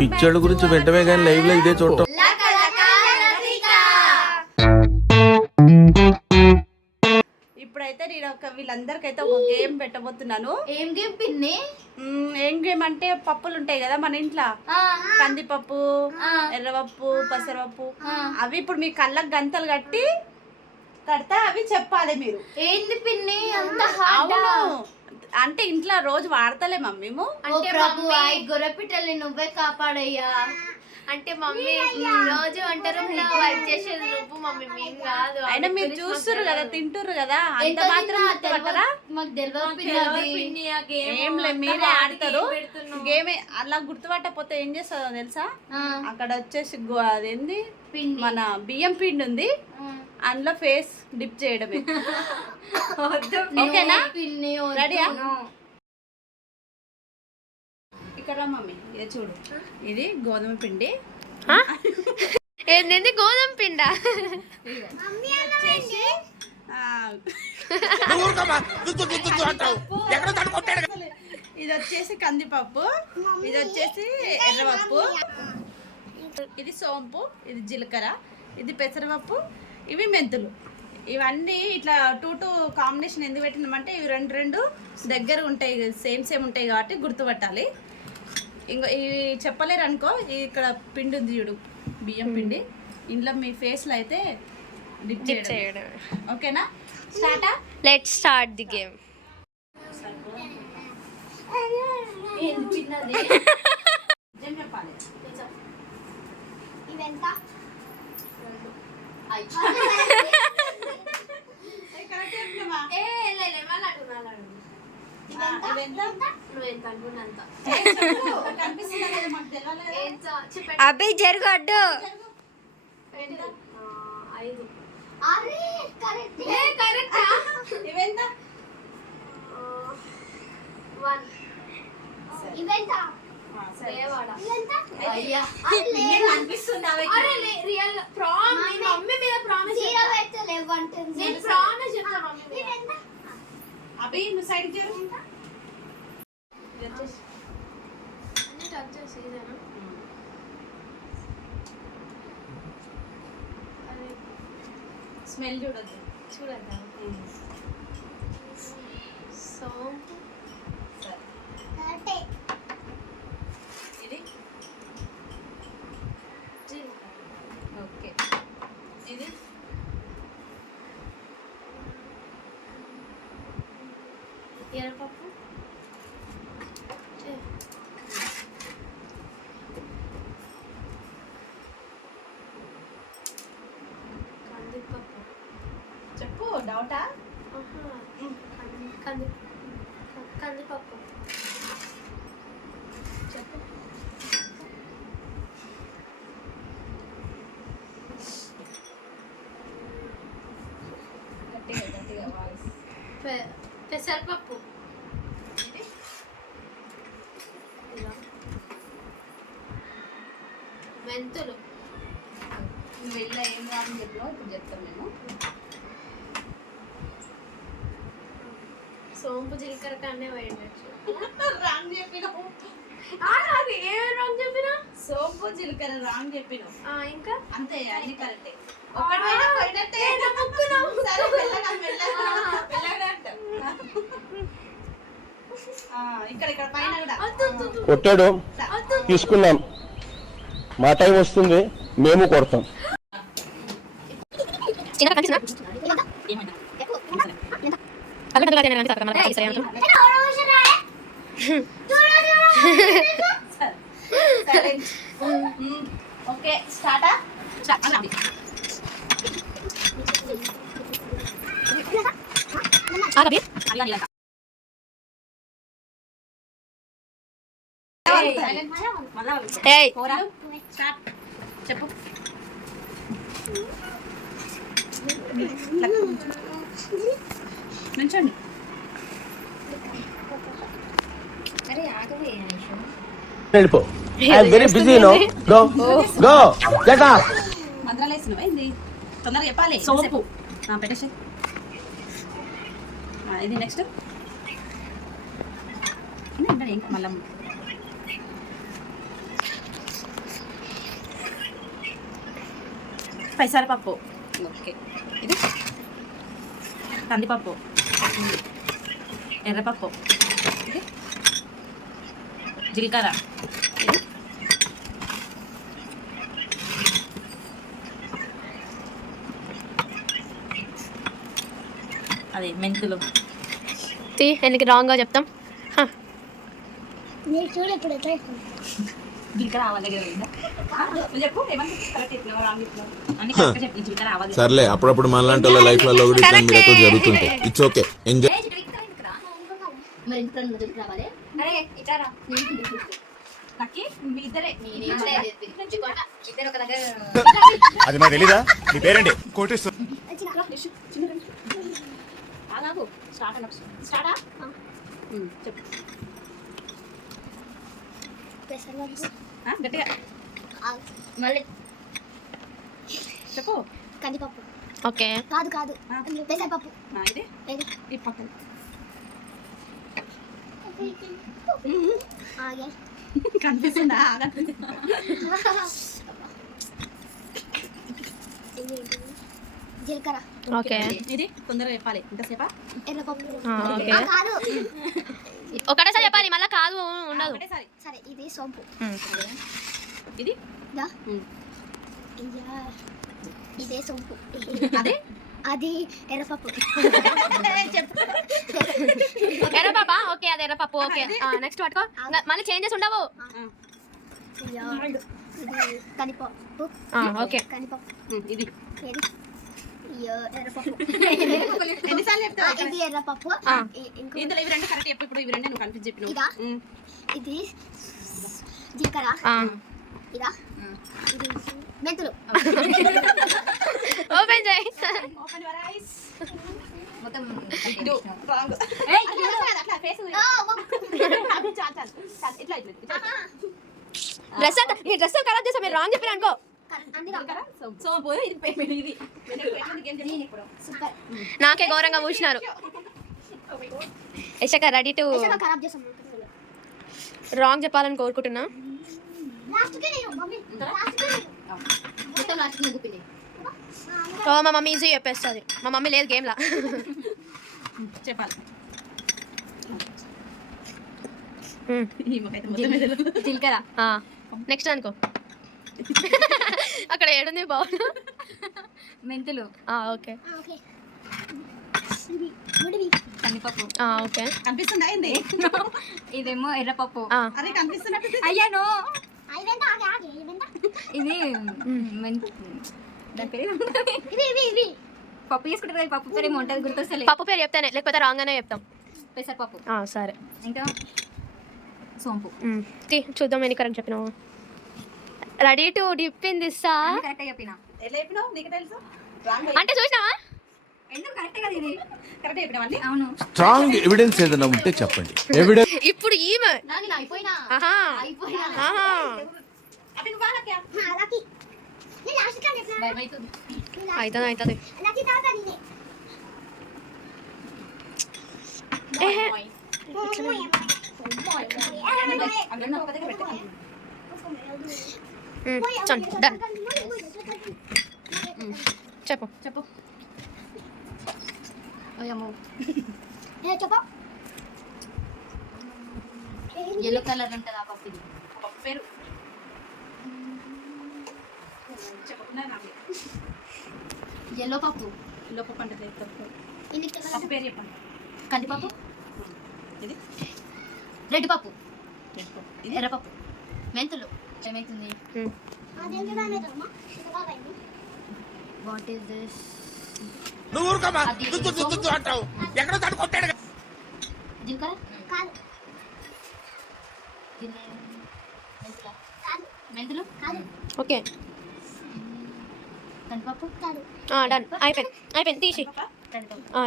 పిక్చర్ల గురించి వెంటనే కానీ లైవ్ లో ఇదే చూడటం. ఇప్పుడైతే నేను వీళ్ళందరికైతే ఒక గేమ్ పెట్టబోతున్నాను. ఏం గేమ్ పిన్ని? ఏం గేమ్ అంటే పప్పులు ఉంటాయి కదా మన ఇంట్లో, కందిపప్పు, ఎర్రపప్పు, పెసరపప్పు, అవి ఇప్పుడు మీ కళ్ళకు గంతలు కడితే అవి చెప్పాలి మీరు. ఏంది పిన్ని అంత అంటే ఇంట్లో రోజు వాడతలే మేము. అంటే గొర్రెపిట్టల్ని నువ్వే కాపాడయ్యా. అంటే మమ్మీ రోజు అంటారు వర్క్ చేసేది నువ్వు మమ్మీ, మేము కాదు. అయినా మీరు చూస్తున్నారు కదా, తింటుర్రు కదా, అంత మాత్రం మాకు తెలియదు. ఏం లేదు, మీరే ఆడతారు గేమ్. అలా గుర్తుపట్టకపోతే ఏం చేస్తుందో తెలుసా, అక్కడ వచ్చేసి అదేంది మన బియ్యం పిండి ఉంది, అందులో ఫేస్ డిప్ చేయడమే. ఓకేనా? రెడీయా? ఇక్కడ మమ్మీ ఇది చూడు, ఇది గోధుమ పిండి. ఏంది గోధుమ పిండా? ఇది వచ్చేసి కందిపప్పు, ఇది వచ్చేసి ఎర్రపప్పు, ఇది సోంపు, ఇది జీలకర్ర, ఇది పెసరపప్పు, ఇవి మెంతులు. ఇవన్నీ ఇట్లా టూ కాంబినేషన్ ఎందుకు పెట్టినామంటే ఇవి రెండు దగ్గర ఉంటాయి, సేమ్ ఉంటాయి కాబట్టి గుర్తుపట్టాలి. ఇంకో ఇవి చెప్పలేరు అనుకో, ఇక్కడ పిండి ఉంది చూడు, బియ్యం పిండి, ఇంట్లో మీ ఫేస్లో అయితే డిప్ చేయడం. ఓకేనా? Start. Let's start the game. చెప్పాలి. అభి జరగడ్డు. అభి నువ్వు సైడ్ చేరు. స్మెల్ చూడద్దు. చూడద్దా? సోంపు, ఇది ఓకే, ఇది ఎర్రపప్పు, కందిపప్పు. చెప్పు, డౌటా? కందిపప్పు చెప్పు. గట్టిగా వాయిస్. పెసరపప్పు, మెంతులు. నువ్వు వెళ్ళా ఏం రాని చెప్పినావు, ఇప్పుడు చెప్తాం మేము. సోంపు, జీలకర్ర కన్నే వేయచ్చు. రాంగ్ చెప్పినావు. ఏం రాంగ్ చెప్పినా? సోంపు జీలకర్ర రాంగ్ చెప్పినావు. ఇంకా అంతే, అన్ని కరెక్టే. ఇక్కడ పైన కొట్టాడు, తీసుకున్నాం. మా టైం వస్తుంది, మేము కొడతాం. Okay, start. చెప్పు. నుంచోండి. వెళ్ళిపో. I'm very busy no. Go go get up. మంత్రాలు వేసినవా ఏంది? తొందరగా చెప్పాలి. సోంపు పెట్టేసి. ఇది నెక్స్ట్ మళ్ళీ పెసరపప్పు, ఓకే. ఇది కందిపప్పు, ఎర్రపప్పు, ఇది జీలకర్ర, ఇది అది మెంతులు. ఎందుకు రాంగ్గా చెప్తాం. జీలకర్ర ఆవాల దగ్గర ఉందా? నువ్వు చెప్పు ఏమన్నా కరెక్ట్ చెప్పినావా రాంగ్ చెప్పినావా అన్ని కరెక్ట్గా చెప్పి జీలకర్ర ఆవాల సర్లే, అప్పుడప్పుడు మనలాంటి వాళ్ళ లైఫ్ లలో కూడా ఇట్లాంటి మిరకలు జరుగుతుంటాయి. It's okay, enjoy. లక్కీ మీ ఇద్దరే అది మాకు తెలీదా? నీ పేరేంటి? కోటేశ్వర. అలాగూ స్టార్ట్ అన్న స్టార్టా చెప్పు గట్టిగా మళ్ళీ చెప్పు. కందిపప్పు. ఓకే. కాదు కాదు, పెసరపప్పు. ఇది ఈ పక్కన కనిపిస్తుందా? జీలకర్ర. ఓకే. ఇది తొందరగా చెప్పాలి. ఇంతసేపా? ఒకటేసారి చెప్పాలి, మళ్ళీ కాదు ఉండదు. సరే. ఇది సోంపు. ఇది ఇదే సోంపు. అదే అది ఎర్రపప్పు. ఎర్రపప్ప. ఓకే, అది ఎర్రపప్పు. ఓకే, నెక్స్ట్ పట్టుకో. మళ్ళీ చేంజెస్ ఉండవు. కందిపప్పు. ఓకే. కందిపప్పు. ఇది ఎర్రపప్పు. ఎన్నిసార్లు చెప్తావు? ఇది ఎర్రపప్పు. ఇందులో ఇవి రెండు కరెక్ట్ చెప్పు. ఇప్పుడు ఇవి రెండు నువ్వు కన్ఫ్యూజ్ చెప్పినావు. ఇది జీలకర్ర. ఇదా ఇది మెంతులు. ఓపెన్ చేయి. Open your eyes. మొత్తం ఇటు రాంగ్. ఏయ్ అట్లా ఫేస్ చాలు ఇట్లా డ్రెస్ మీ డ్రెస్ ఖరాబ్ చేసా. మీరు రాంగ్ చెప్పారు అనుకో. సోంపు. ఇది పేమెంట్. ఇది నాకే ఘోరంగా పూసినారు. యశక రెడీ టు రాంగ్ చెప్పాలని కోరుకుంటున్నా. మా మమ్మీ ఈజీ చెప్పేస్తుంది. మా మమ్మీ లేదు గేమ్లా. చెప్పాలి. జీలకర్ర. నెక్స్ట్ అనుకో. అక్కడ ఏడుంది బాగుంది. మెంతులు. ఓకే. కందిపప్పు. ఓకే. కనిపిస్తుందా? ఏంది? ఇదేమో ఎర్రపప్పు. అదే కనిపిస్తున్నట్టు. అయ్యాను. ఇది దాని పేరు పప్పు చేసుకుంటారు కదా. పప్పు పేరు ఏమో ఉంటుంది, గుర్తొస్తలే. పప్పు పేరు చెప్తానే, లేకపోతే రాంగ్ అనే చెప్తాం. పెసరపప్పు. సరే. ఇంకా సోంపు. చూద్దాం ఎన్ని కరెక్ట్ చెప్పినావు. Ready to dip in this. Correct చెప్పినా. ఎలా చెప్పినావు? నీకు తెలుసు. అంటే చూసినావా? ఎందుకు కరెక్ట్ కదా ఇది? కరెక్ట్ చెప్పినావండి. అవును. స్ట్రాంగ్ ఎవిడెన్స్ ఏదైనా ఉంటే చెప్పండి. ఎవిడెన్స్ ఇప్పుడు ఈమె అవుతుంది. డన్. చెప్పు చెప్పు. ఎల్లో కలర్ ఉంటుంది ఆ పప్పు. పప్పు పేరు చెప్పు. ఎల్లో పప్పు. ఎల్లో పప్పు అంటే పప్పు పేరు చెప్పండి. కందిపప్పు. ఇది రెడ్ పప్పు. ఇది ఎర్రపప్పు. మెంతులు. ఏమైతుంది? What is this? నువ్వు ఊరుకోమా. దుద్దు అంటావు. ఎక్కడో తాడు కొట్టాడు. జీలకర్ర. కాదు. మెంతులు. కాదు. ఓకే. కందిపప్పు. కాదు. డన్. అయిపోయింది తీసి.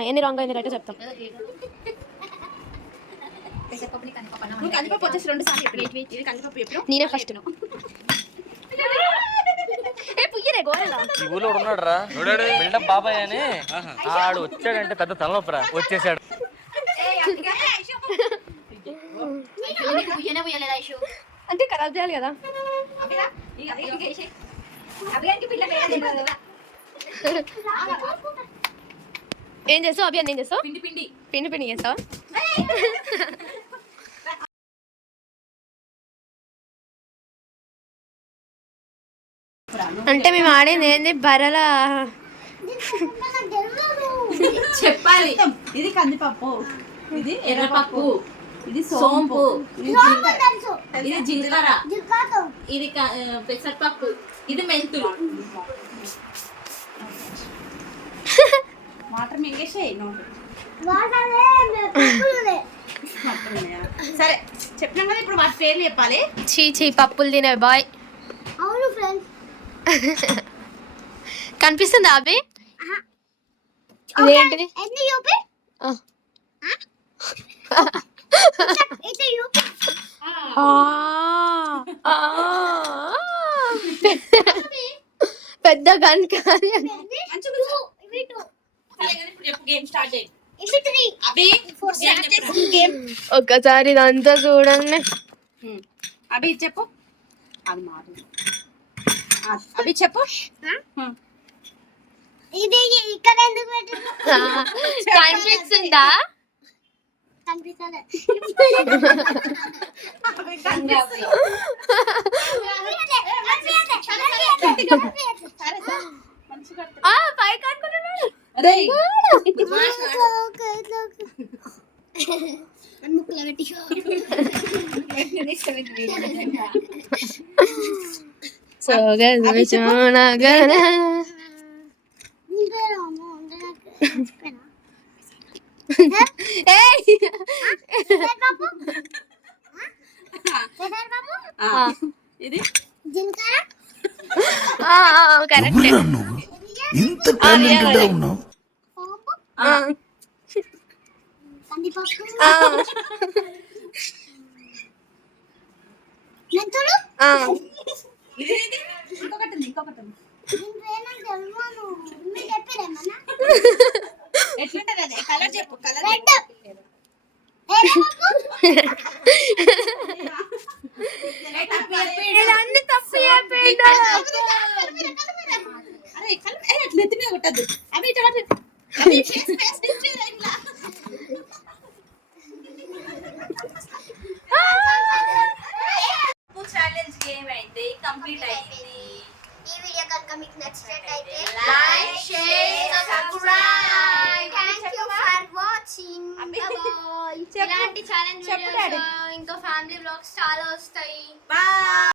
ఎన్ని రాంగ్ అయింది రైట్ చెప్తాం. కందిపప్పు వచ్చేసి 2 సార్లు చెప్పినావు. ఇది కందిపప్పు చెప్పినావు. నేనే ఫస్ట్. పుయ్యరే గోరలా. ఈ ఊళ్ళో ఉన్నాడు రా బిల్డప్ బాబాయ్ అని. ఆడు వచ్చాడంటే పెద్ద తలనొప్పరా. వచ్చేసాడు. అంటే ఖరాబ్ చేయాలి కదా. ఏం చేస్తావు అభి? ఏం చేస్తావు? పిండి పిండి పిండి పిండి చేస్తావా? అంటే మేము ఆడేది ఏంది బరల చెప్పాలి. ఇది కందిపప్పు, ఇది ఎర్రపప్పు, ఇది సోంపు, ఇది జీలకర్ర, ఇది పెసరపప్పు, ఇది మెంతులు. వాటర్ మింగేసేయి నోటు. సరే చెప్పినాం కదా, ఇప్పుడు వాటి పేర్లు చెప్పాలి. చీ పప్పులు తినే బాయ్. అవును ఫ్రెండ్స్. కనిపిస్తుందా అభి? ఇదేంటిది? పెద్ద గన్ కాదు. ఒక్కసారి ఇదంతా చూడండి. అభి చెప్పు. అది మారు. అభి చెప్పు. ఇది ఇక్కడ ఎందుకు పెట్టారు? కనిపిస్తుందా? కనిపిస్తలే. పైకి అనుకుంటున్నాడు. ఇది కరెక్ట్. ఇంత టాలెంటెడ్ ఉన్నావు. ఎట్లుంటది అది? కలర్ చెప్పు. కలర్ అన్ని తప్పు చెప్పిండు. అరే అట్లా ఎత్తినే కొట్టద్దు. అవి ఛాలెంజ్ గేమ్ అయితే కంప్లీట్ అయింది. ఈ వీడియో కనుక మీకు నచ్చినట్లయితే like, share, subscribe. Thank you for watching. అబ్బి. ఇలాంటి ఛాలెంజ్ చెప్పు వీడియోస్ డాడీ. ఇంకా ఫ్యామిలీ వ్లాగ్స్ చాలా వస్తాయి. బాయ్.